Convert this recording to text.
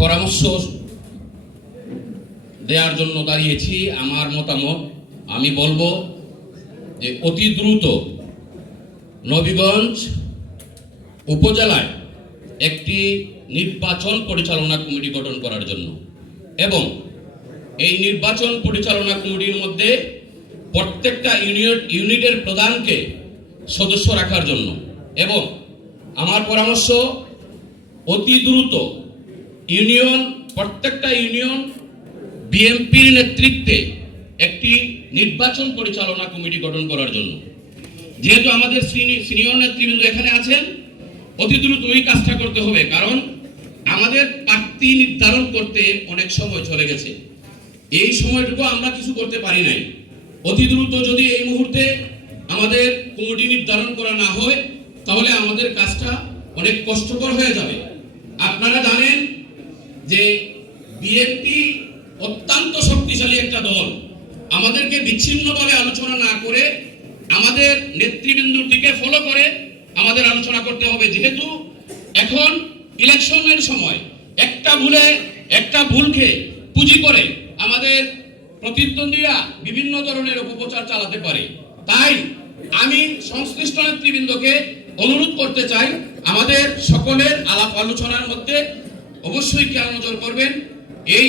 পরামর্শ দেওয়ার জন্য দাঁড়িয়েছি। আমার মতামত, আমি বলব যে অতি দ্রুত নবীগঞ্জ উপজেলায় একটি নির্বাচন পরিচালনা কমিটি গঠন করার জন্য এবং এই নির্বাচন পরিচালনা কমিটির মধ্যে প্রত্যেকটা ইউনিট ইউনিটের প্রধানকে সদস্য রাখার জন্য। এবং আমার পরামর্শ, অতি দ্রুত ইউনিয়ন, প্রত্যেকটা ইউনিয়ন বিএনপির নেতৃত্বে একটি নির্বাচন পরিচালনা কমিটি গঠন করার জন্য। যেহেতু আমাদের সিনি- সিনিয়র নেতৃবৃন্দ এখানে আছেন, অতি দ্রুত ওই কাজটা করতে হবে, কারণ আমাদের প্রার্থী নির্ধারণ করতে অনেক সময় চলে গেছে। এই সময়টুকু আমরা কিছু করতে পারি নাই। অতি দ্রুত যদি এই মুহূর্তে আমাদের কমিটি নির্ধারণ করা না হয়, তাহলে আমাদের কাজটা অনেক কষ্টকর হয়ে যাবে। আপনারা জানেন যে বিএনপি অত্যন্ত শক্তিশালী একটা দল, আমাদেরকে বিচ্ছিন্নভাবে আলোচনা না করে আমাদের নেতৃবৃন্দুর দিকে ফলো করে আমাদের আলোচনা করতে হবে। যেহেতু এখন ইলেকশনের সময়, একটা ভুলে একটা ভুলকে পুঁজি করে আমাদের প্রতিদ্বন্দ্বীরা বিভিন্ন ধরনের অপপ্রচার চালাতে পারে। তাই আমি সংশ্লিষ্ট নেতৃবৃন্দকে অনুরোধ করতে চাই, আমাদের সকলের আলাপ আলোচনার মধ্যে অবশ্যই খেয়াল নজর করবেন এই